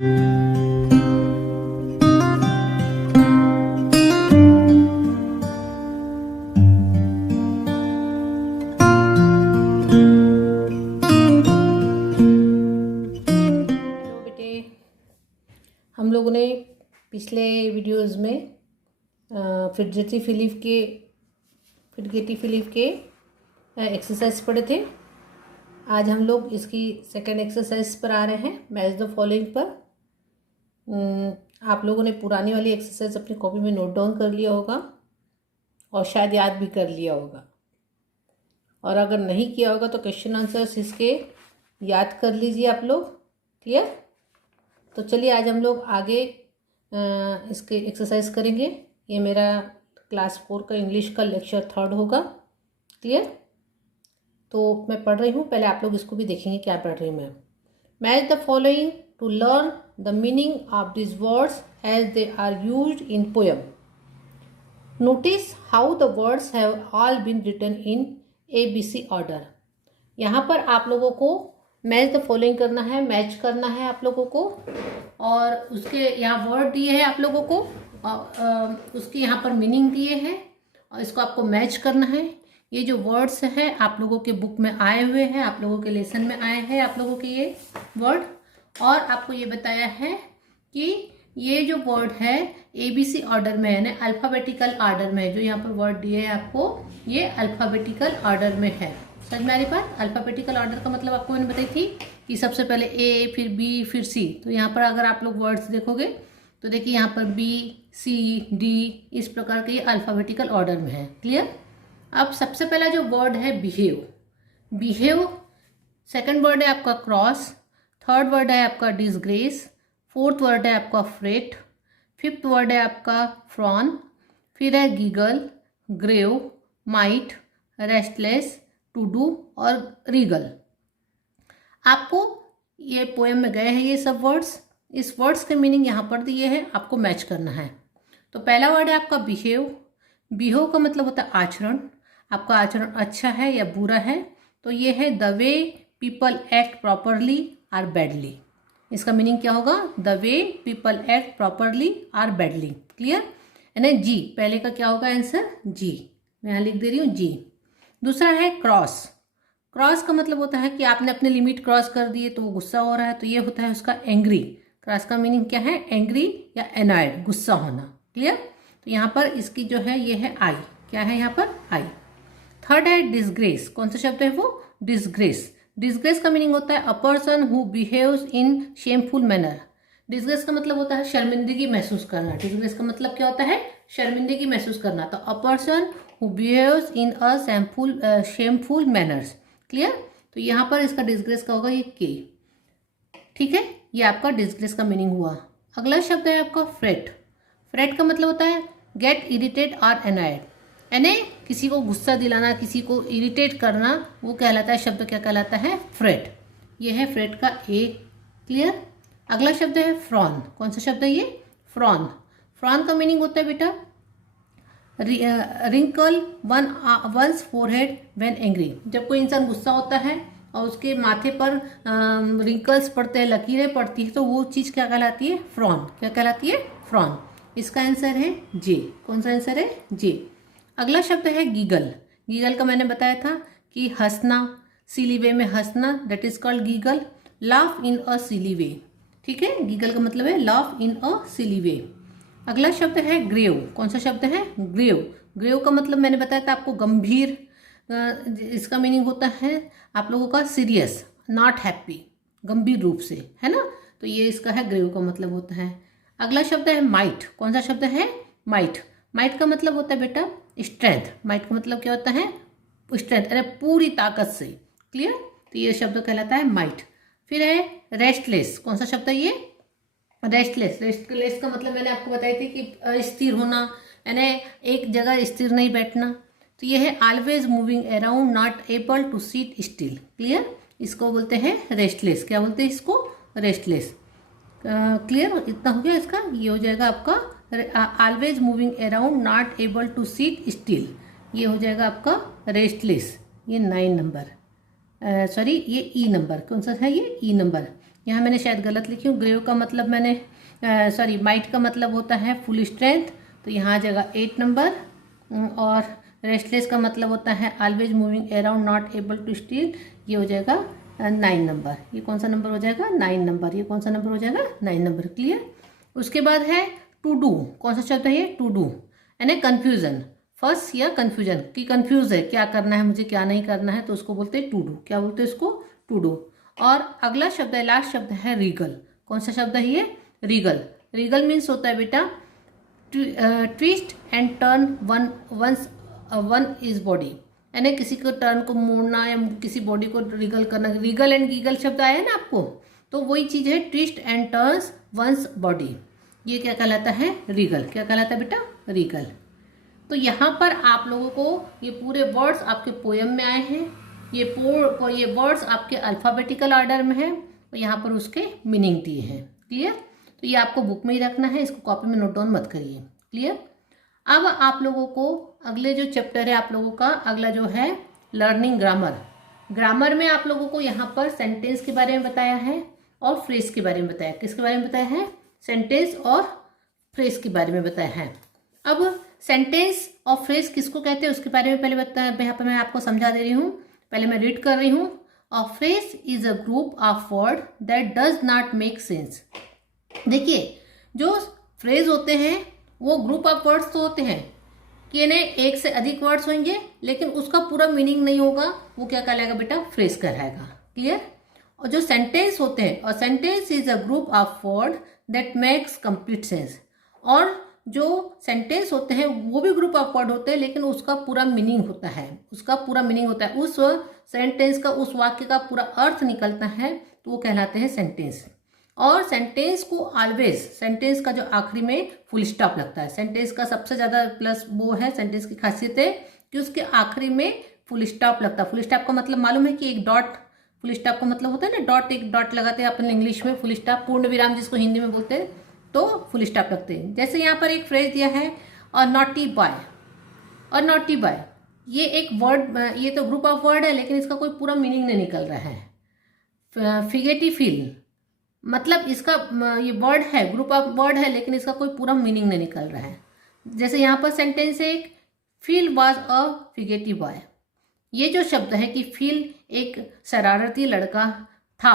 बेटे, हम लोगों ने पिछले वीडियोस में फिडजेटी फिलिप के एक्सरसाइज पढ़े थे। आज हम लोग इसकी सेकंड एक्सरसाइज पर आ रहे हैं, मैच द फॉलोइंग पर। आप लोगों ने पुरानी वाली एक्सरसाइज अपनी कॉपी में नोट डाउन कर लिया होगा और शायद याद भी कर लिया होगा, और अगर नहीं किया होगा तो क्वेश्चन आंसर्स इसके याद कर लीजिए आप लोग। क्लियर? तो चलिए आज हम लोग आगे इसके एक्सरसाइज करेंगे। ये मेरा क्लास 4 का इंग्लिश का लेक्चर 3 होगा। क्लियर? तो मैं पढ़ रही हूँ, पहले आप लोग इसको भी देखेंगे क्या पढ़ रही हूँ मैं। Match the following to learn the meaning of this words as they are used in poem. Notice how the words have all been written in ABC order. यहाँ पर आप लोगों को मैच द फॉलोइंग करना है, मैच करना है आप लोगों को, और उसके यहाँ वर्ड दिए हैं आप लोगों को, उसके यहाँ पर मीनिंग दिए हैं और इसको आपको मैच करना है। ये जो वर्ड्स हैं आप लोगों के बुक में आए हुए हैं, आप लोगों के लेसन में आए हैं आप लोगों के ये वर्ड, और आपको ये बताया है कि ये जो वर्ड है ABC ऑर्डर में है, ना अल्फ़ाबेटिकल ऑर्डर में है। जो यहाँ पर वर्ड दिए हैं आपको, ये अल्फ़ाबेटिकल ऑर्डर में है। समझ में आ रही बात? अल्फ़ाबेटिकल ऑर्डर का मतलब आपको मैंने बताई थी कि सबसे पहले A, फिर B, फिर C। तो यहाँ पर अगर आप लोग वर्ड्स देखोगे तो देखिए यहाँ पर B, C, D इस प्रकार के ये अल्फ़ाबेटिकल ऑर्डर में है। क्लियर? अब सबसे पहला जो वर्ड है बिहेव, सेकंड वर्ड है आपका क्रॉस, थर्ड वर्ड है आपका डिसग्रेस, फोर्थ वर्ड है आपका फ्रेट, फिफ्थ वर्ड है आपका फ्रॉन, फिर है giggle, grave, might, restless, to do और रीगल। आपको ये पोएम में गए हैं ये सब वर्ड्स, इस वर्ड्स के मीनिंग यहाँ पर दिए हैं, आपको मैच करना है। तो पहला वर्ड है आपका बिहेव का मतलब होता है आचरण। आपका आचरण अच्छा है या बुरा है, तो ये है the way people act properly or badly. इसका मीनिंग क्या होगा? The way people act properly or badly. Clear? यानी जी, पहले का क्या होगा आंसर? जी। मैं यहाँ लिख दे रही हूँ जी। दूसरा है क्रॉस का मतलब होता है कि आपने अपने लिमिट क्रॉस कर दिए तो वो गुस्सा हो रहा है, तो ये होता है उसका एंग्री। क्रॉस का मीनिंग क्या है? एंग्री या एनॉयड, गुस्सा होना। क्लियर? तो यहाँ पर इसकी जो है ये है आई। क्या है यहाँ पर? आई। थर्ड है डिसग्रेस। कौन सा शब्द है वो? डिसग्रेस का मीनिंग होता है a person who behaves in shameful manner. Disgrace का मतलब होता है शर्मिंदगी महसूस करना। डिसग्रेस का मतलब क्या होता है? शर्मिंदगी महसूस करना। तो a person who behaves in a shameful manners. Clear? तो यहाँ पर इसका डिसग्रेस का होगा ये के। ठीक है, ये आपका डिसग्रेस का मीनिंग हुआ। अगला शब्द है आपका फ्रेट का मतलब होता है गेट इरिटेट और एनॉयड, यानी किसी को गुस्सा दिलाना, किसी को इरिटेट करना, वो कहलाता है, शब्द क्या कहलाता है? फ्रेट। ये है फ्रेट का एक। क्लियर? अगला शब्द है फ्रॉन। कौन सा शब्द है ये? फ्रॉन का मीनिंग होता है बेटा wrinkle one's forehead when angry. जब कोई इंसान गुस्सा होता है और उसके माथे पर रिंकल्स पड़ते हैं, लकीरें पड़ती है, तो वो चीज़ क्या कहलाती है? फ्रॉन। क्या कहलाती है? फ्रॉन। इसका आंसर है जे। कौन सा आंसर है? जे। अगला शब्द है गीगल का मैंने बताया था कि हंसना, सिली वे में हंसना, that is called giggle. Laugh in a silly way. ठीक है, गीगल का मतलब है लाफ इन अ सिली वे। अगला शब्द है ग्रेव। कौन सा शब्द है? ग्रेव का मतलब मैंने बताया था आपको गंभीर। इसका मीनिंग होता है आप लोगों का सीरियस, नॉट हैप्पी, गंभीर रूप से, है ना। तो ये इसका है ग्रेव का मतलब होता है। अगला शब्द है माइट। कौन सा शब्द है? माइट का मतलब होता है बेटा स्ट्रेंथ। माइट का मतलब क्या होता है? स्ट्रेंथ, अरे पूरी ताकत से। क्लियर? तो ये शब्द कहलाता है माइट। फिर है रेस्टलेस। कौन सा शब्द है ये? रेस्टलेस का मतलब मैंने आपको बताई थी कि स्थिर होना, यानी एक जगह स्थिर नहीं बैठना। तो ये है always moving around, not able to sit still. Clear? इसको बोलते हैं रेस्टलेस। क्या बोलते हैं इसको? रेस्टलेस। क्लियर? इतना हो गया इसका। ये हो जाएगा आपका always moving around, not able to sit still. ये हो जाएगा आपका रेस्टलेस। ये 9 नंबर, सॉरी ये ई नंबर। कौन सा है ये? ई नंबर। यहाँ मैंने शायद गलत लिखी हूँ, ग्रेव का मतलब मैंने सॉरी माइट का मतलब होता है फुल स्ट्रेंथ, तो यहाँ आ जाएगा 8 नंबर। और रेस्टलेस का मतलब होता है always moving around not able to still, ये हो जाएगा 9 नंबर। ये कौन सा नंबर हो जाएगा? 9 नंबर। ये कौन सा नंबर हो जाएगा? 9 नंबर। क्लियर। उसके बाद है टू डू। कौन सा शब्द है ये? टू डू, यानी कन्फ्यूजन। फर्स्ट या कन्फ्यूजन कि कन्फ्यूज है, क्या करना है मुझे, क्या नहीं करना है, तो उसको बोलते हैं टू डू। क्या बोलते हैं इसको? To do. और अगला शब्द है, लास्ट शब्द है रीगल। कौन सा शब्द है ये? रीगल। रीगल मीन्स होता है बेटा twist and turn one is body, यानी किसी को टर्न को मोड़ना या किसी बॉडी को रिगल करना। रिगल एंड गीगल शब्द आया है ना आपको, तो वही चीज है twist and turns one's body. ये क्या कहलाता है? रीगल। क्या कहलाता है बेटा? रीगल। तो यहाँ पर आप लोगों को ये पूरे वर्ड्स आपके पोयम में आए हैं। ये वर्ड्स आपके अल्फाबेटिकल ऑर्डर में है और यहाँ पर उसके मीनिंग दिए हैं। क्लियर। तो ये आपको बुक में ही रखना है, इसको कॉपी में नोट डाउन मत करिए। क्लियर। अब आप लोगों को अगले जो चैप्टर है आप लोगों का अगला जो है लर्निंग ग्रामर। ग्रामर में आप लोगों को यहाँ पर सेंटेंस के बारे में बताया है और फ्रेज के बारे में बताया। किसके बारे में बताया है? सेंटेंस और फ्रेज के बारे में बताया है। अब सेंटेंस और फ्रेज किसको कहते हैं उसके बारे में पहले बताया, यहाँ पर मैं आपको समझा दे रही हूँ। पहले मैं रीड कर रही हूँ। A phrase is a group of word that does not make sense. देखिए, जो फ्रेज होते हैं वो ग्रुप ऑफ वर्ड्स तो होते हैं कि इन्हें एक से अधिक वर्ड्स होंगे लेकिन उसका पूरा मीनिंग नहीं होगा, वो क्या कहलाएगा बेटा? फ्रेज कहलाएगा। क्लियर। और जो सेंटेंस होते हैं, और sentence is a group of word that makes complete sense. और जो सेंटेंस होते हैं वो भी ग्रुप ऑफ वर्ड होते हैं लेकिन उसका पूरा मीनिंग होता है, उसका पूरा मीनिंग होता है, उस सेंटेंस का, उस वाक्य का पूरा अर्थ निकलता है, तो वो कहलाते हैं सेंटेंस। और सेंटेंस को ऑलवेज, सेंटेंस का जो आखिरी में फुल स्टॉप लगता है, सेंटेंस का सबसे ज्यादा प्लस वो है, सेंटेंस की खासियत है कि उसके आखिरी में फुल स्टॉप लगता है। फुल स्टॉप का मतलब मालूम है कि एक डॉट, फुल स्टॉप का मतलब होता है ना डॉट, एक डॉट लगाते हैं अपन इंग्लिश में, फुल स्टॉप, पूर्ण विराम जिसको हिंदी में बोलते हैं, तो फुल स्टॉप लगते हैं। जैसे यहाँ पर एक फ्रेज दिया है और नॉटी बॉय, और नॉटी बॉय, ये एक वर्ड, ये तो ग्रुप ऑफ वर्ड है लेकिन इसका कोई पूरा मीनिंग नहीं निकल रहा है। फिगेटी फील, मतलब इसका ये वर्ड है, ग्रुप ऑफ वर्ड है लेकिन इसका कोई पूरा मीनिंग नहीं निकल रहा है। जैसे यहाँ पर सेंटेंस है एक, फील वॉज अ फिगेटी बॉय। ये जो शब्द है कि फील एक शरारती लड़का था,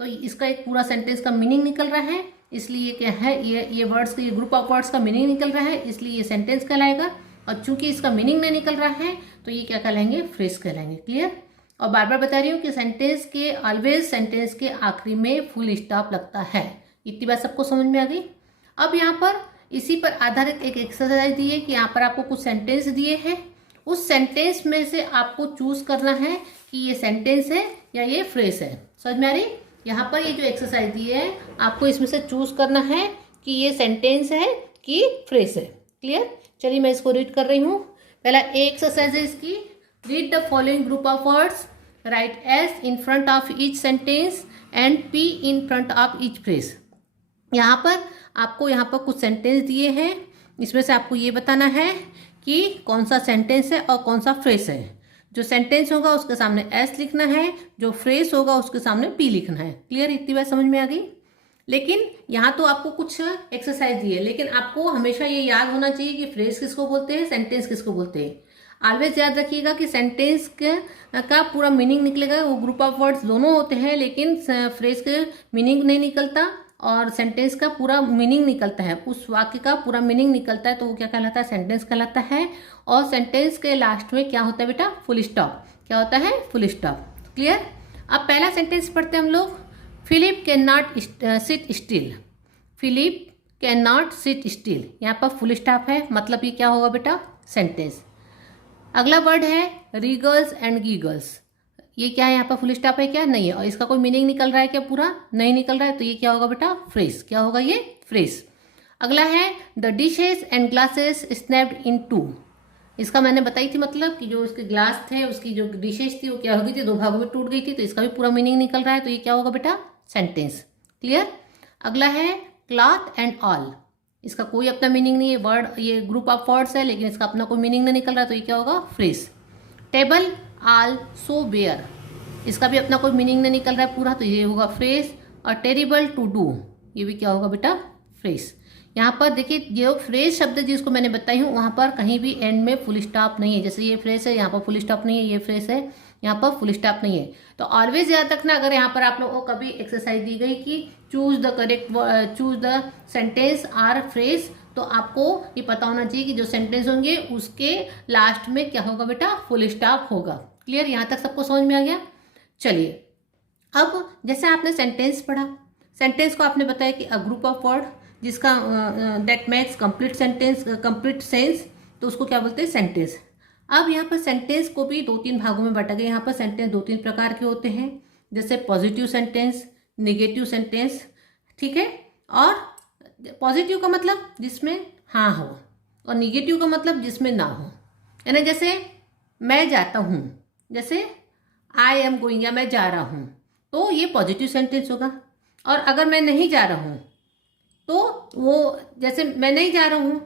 तो इसका एक पूरा सेंटेंस का मीनिंग निकल रहा है, इसलिए क्या है, ये वर्ड्स, ये ग्रुप ऑफ वर्ड्स का मीनिंग निकल रहा है, इसलिए ये सेंटेंस कहलाएगा। और चूंकि इसका मीनिंग नहीं निकल रहा है तो ये क्या कहलाएंगे? फ्रेज कहलाएंगे। क्लियर। और बार बार बता रही हूँ कि सेंटेंस के ऑलवेज, सेंटेंस के आखिरी में फुल स्टॉप लगता है। इतनी बात सबको समझ में आ गई। अब यहाँ पर इसी पर आधारित एक एक्सरसाइज दी है कि यहाँ पर आपको कुछ सेंटेंस दिए हैं, उस सेंटेंस में से आपको चूज करना है कि ये सेंटेंस है या ये फ्रेज है। समझ में आ रही? यहाँ पर ये जो एक्सरसाइज दी है आपको इसमें से चूज करना है कि ये सेंटेंस है कि फ्रेज है। क्लियर। चलिए मैं इसको रीड कर रही हूँ। पहला एक्सरसाइज है इसकी, read the following group of words, right S in front of each sentence and P in front of each phrase. यहाँ पर आपको यहाँ पर कुछ सेंटेंस दिए हैं, इसमें से आपको ये बताना है कि कौन सा सेंटेंस है और कौन सा फ्रेज है। जो सेंटेंस होगा उसके सामने एस लिखना है, जो फ्रेज होगा उसके सामने पी लिखना है। क्लियर। इतनी बात समझ में आ गई। लेकिन यहाँ तो आपको कुछ एक्सरसाइज दी है, लेकिन आपको हमेशा ये याद होना चाहिए कि फ्रेज किसको बोलते हैं, सेंटेंस किसको बोलते हैं। ऑलवेज याद रखिएगा कि सेंटेंस का पूरा मीनिंग निकलेगा, वो ग्रुप ऑफ वर्ड्स दोनों होते हैं लेकिन फ्रेज के मीनिंग नहीं निकलता और सेंटेंस का पूरा मीनिंग निकलता है, उस वाक्य का पूरा मीनिंग निकलता है, तो वो क्या कहलाता है? सेंटेंस कहलाता है। और सेंटेंस के लास्ट में क्या होता है बेटा? Full stop. क्या होता है? Full stop. क्लियर। अब पहला सेंटेंस पढ़ते हैं हम लोग। Philip can not sit still. Philip can not sit still, यहाँ पर फुल स्टॉप है, मतलब ये क्या होगा बेटा? सेंटेंस। अगला वर्ड है रीगल्स एंड गीगल्स। ये क्या है? यहाँ पर फुल स्टॉप है क्या? नहीं है। और इसका कोई मीनिंग निकल रहा है क्या? पूरा नहीं निकल रहा है, तो ये क्या होगा बेटा? फ्रेज। क्या होगा ये? फ्रेज। अगला है the dishes and glasses snapped in two. इसका मैंने बताई थी, मतलब कि जो इसके ग्लास थे, उसकी जो डिशेस थी वो क्या हो गई थी? दो भागों में टूट गई थी, तो इसका भी पूरा मीनिंग निकल रहा है, तो ये क्या होगा बेटा? सेंटेंस। क्लियर। अगला है क्लॉथ एंड ऑल। इसका कोई अपना मीनिंग नहीं है, वर्ड, ये ग्रुप ऑफ वर्ड्स है लेकिन इसका अपना कोई मीनिंग नहीं निकल रहा, तो ये क्या होगा? Phrase. Table all so bare, इसका भी अपना कोई मीनिंग नहीं निकल रहा है पूरा, तो ये होगा फ्रेज। और टेरिबल टू डू, ये भी क्या होगा बेटा, फ्रेज। यहाँ पर देखिए जो फ्रेज शब्द जिसको मैंने बताई हूँ वहाँ पर कहीं भी एंड में फुल स्टॉप नहीं है। जैसे ये फ्रेज है, यहाँ पर फुल स्टॉप नहीं है, ये फ्रेज है, यहाँ पर फुल स्टॉप नहीं है। तो ऑलवेज याद रखना, अगर यहाँ पर आप लोगों को कभी एक्सरसाइज दी गई कि choose the sentence or phrase, तो आपको ये पता होना चाहिए कि जो सेंटेंस होंगे उसके लास्ट में क्या होगा बेटा, फुल स्टॉप होगा। क्लियर, यहाँ तक सबको समझ में आ गया। चलिए अब जैसे आपने सेंटेंस पढ़ा, सेंटेंस को आपने बताया कि अ ग्रुप ऑफ वर्ड जिसका that makes complete sentence, complete sense, तो उसको क्या बोलते हैं, सेंटेंस। अब यहाँ पर सेंटेंस को भी 2-3 भागों में बांटा गया। यहाँ पर सेंटेंस 2-3 प्रकार के होते हैं, जैसे पॉजिटिव सेंटेंस, नेगेटिव सेंटेंस, ठीक है। और पॉजिटिव का मतलब जिसमें हाँ हो, और नेगेटिव का मतलब जिसमें ना हो। यानी जैसे मैं जाता हूँ, जैसे आई एम गोइंग, या मैं जा रहा हूँ, तो ये पॉजिटिव सेंटेंस होगा। और अगर मैं नहीं जा रहा हूँ, तो वो जैसे मैं नहीं जा रहा हूँ,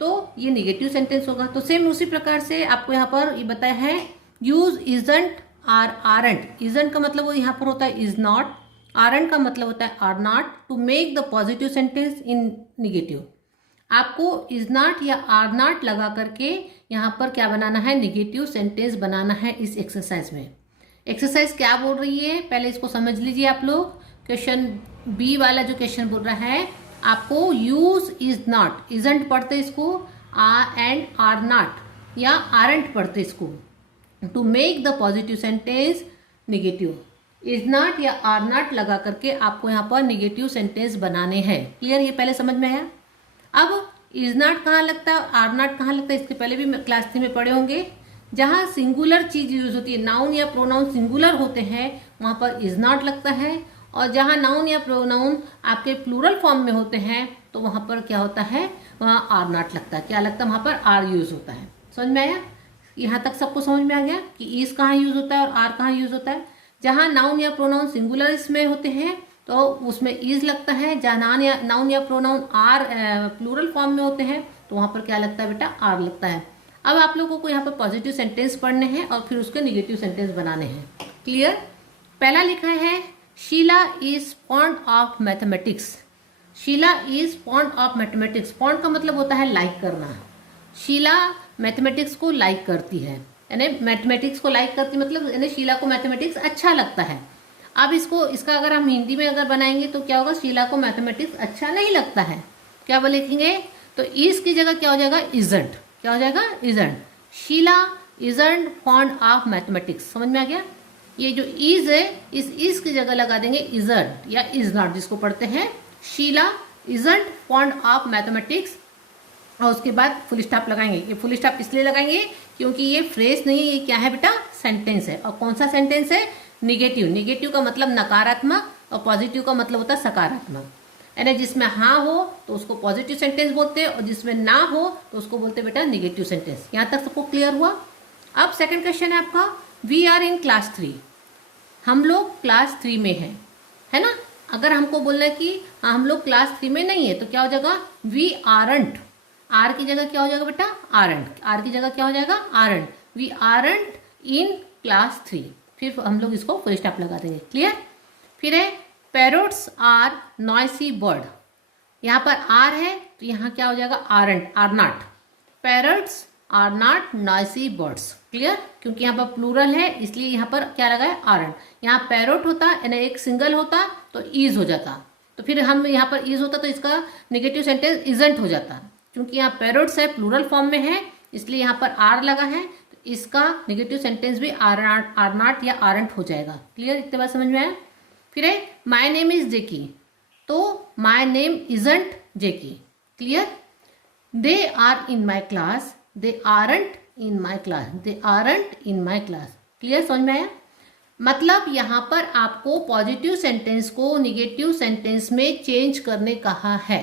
तो ये निगेटिव सेंटेंस होगा। तो सेम उसी प्रकार से आपको यहाँ पर ये बताया है, use isn't or aren't. Isn't का मतलब वो यहाँ पर होता है इज नॉट, आरंट का मतलब होता है are not, to make the positive sentence in negative. आपको इज नॉट या आर नॉट लगा करके यहाँ पर क्या बनाना है, निगेटिव सेंटेंस बनाना है इस एक्सरसाइज में। एक्सरसाइज क्या बोल रही है पहले इसको समझ लीजिए आप लोग। क्वेश्चन बी वाला जो क्वेश्चन बोल रहा है, आपको यूज इज नॉट, इजंट पढ़ते इसको, आर एंड आर नॉट या आरंट पढ़ते इसको, to make the positive sentence negative. Is not या आर नॉट लगा करके आपको यहाँ पर निगेटिव सेंटेंस बनाने हैं। क्लियर, ये पहले समझ में आया। अब इज नॉट कहाँ लगता है, आर नॉट कहाँ लगता है, इसके पहले भी क्लास 3 में पढ़े होंगे। जहाँ सिंगुलर चीज यूज होती है, नाउन या प्रोनाउन सिंगुलर होते हैं, वहाँ पर इज नॉट लगता है। और जहाँ नाउन या प्रोनाउन आपके प्लूरल फॉर्म में होते हैं, तो वहाँ पर क्या होता है, वहाँ आर नॉट लगता है। क्या लगता है, वहाँ पर आर यूज होता है। समझ में आया, यहाँ तक सबको समझ में आ गया कि इज कहाँ यूज होता है और आर कहाँ यूज होता है। जहाँ नाउन या प्रोनाउन सिंगुलर इसमें होते हैं, तो उसमें इज लगता है। जहाँ नाउन या प्रोनाउन आर प्लूरल फॉर्म में होते हैं, तो वहाँ पर क्या लगता है बेटा, आर लगता है। अब आप लोगों को यहाँ पर पॉजिटिव सेंटेंस पढ़ने हैं और फिर उसके निगेटिव सेंटेंस बनाने हैं। क्लियर, पहला लिखा है, Sheela is fond of mathematics. Sheela is fond of mathematics. Fond का मतलब होता है लाइक करना। शीला मैथमेटिक्स को लाइक करती है, यानी मैथमेटिक्स को लाइक करती मतलब यानी शीला को मैथमेटिक्स अच्छा लगता है। अब इसका अगर हम हिंदी में अगर बनाएंगे तो क्या होगा, शीला को मैथमेटिक्स अच्छा नहीं लगता है। क्या वो लिखेंगे, तो इज की जगह क्या हो जाएगा, इजंट। क्या हो जाएगा, isn't. Sheela isn't fond of mathematics. समझ में आ गया। ये जो इज है, इस इज की जगह लगा देंगे इजंट या इज नॉट, जिसको पढ़ते हैं Sheela isn't fond of mathematics. और उसके बाद फुल स्टॉप लगाएंगे। ये फुल स्टॉप इसलिए लगाएंगे क्योंकि ये फ्रेज नहीं है, ये क्या है बेटा, सेंटेंस है। और कौन सा सेंटेंस है, निगेटिव। निगेटिव का मतलब नकारात्मक और पॉजिटिव का मतलब होता है सकारात्मक। यानी जिसमें हाँ हो तो उसको पॉजिटिव सेंटेंस बोलते हैं, और जिसमें ना हो तो उसको बोलते हैं बेटा निगेटिव सेंटेंस। यहाँ तक सबको क्लियर हुआ। अब सेकंड क्वेश्चन है आपका, वी आर इन क्लास 3। हम लोग क्लास 3 में हैं, है ना। अगर हमको बोलना है कि हाँ हम लोग क्लास 3 में नहीं है, तो क्या हो जाएगा, वी आरंट। आर की जगह क्या हो जाएगा बेटा, आरंट। आर की जगह क्या हो जाएगा, aren't. We aren't in class 3। फिर हम लोग इसको फुल स्टॉप लगा देंगे। क्लियर। फिर है, पैरोट्स आर नॉइसी बर्ड। यहाँ पर आर है तो यहाँ क्या हो जाएगा, aren't, are not. Parrots are not noisy birds. Clear, क्योंकि यहाँ पर प्लूरल है इसलिए यहाँ पर क्या लगा है, आरंट। यहाँ पैरोट होता यानी एक सिंगल होता तो ईज हो जाता, तो फिर हम यहाँ पर ईज होता तो इसका नेगेटिव सेंटेंस इजंट हो जाता। क्योंकि यहाँ पैरोट्स है, प्लूरल फॉर्म में है, इसलिए यहाँ पर आर लगा है, तो इसका नेगेटिव सेंटेंस भी आर नॉट या आरंट हो जाएगा। क्लियर, इतने बात समझ में आया। फिर है, माई नेम इज जेकी, तो my name isn't Jackie. Clear. They are in my class, they aren't in my class, they aren't in my class. Clear, समझ में आया। मतलब यहाँ पर आपको पॉजिटिव सेंटेंस को निगेटिव सेंटेंस में चेंज करने कहा है।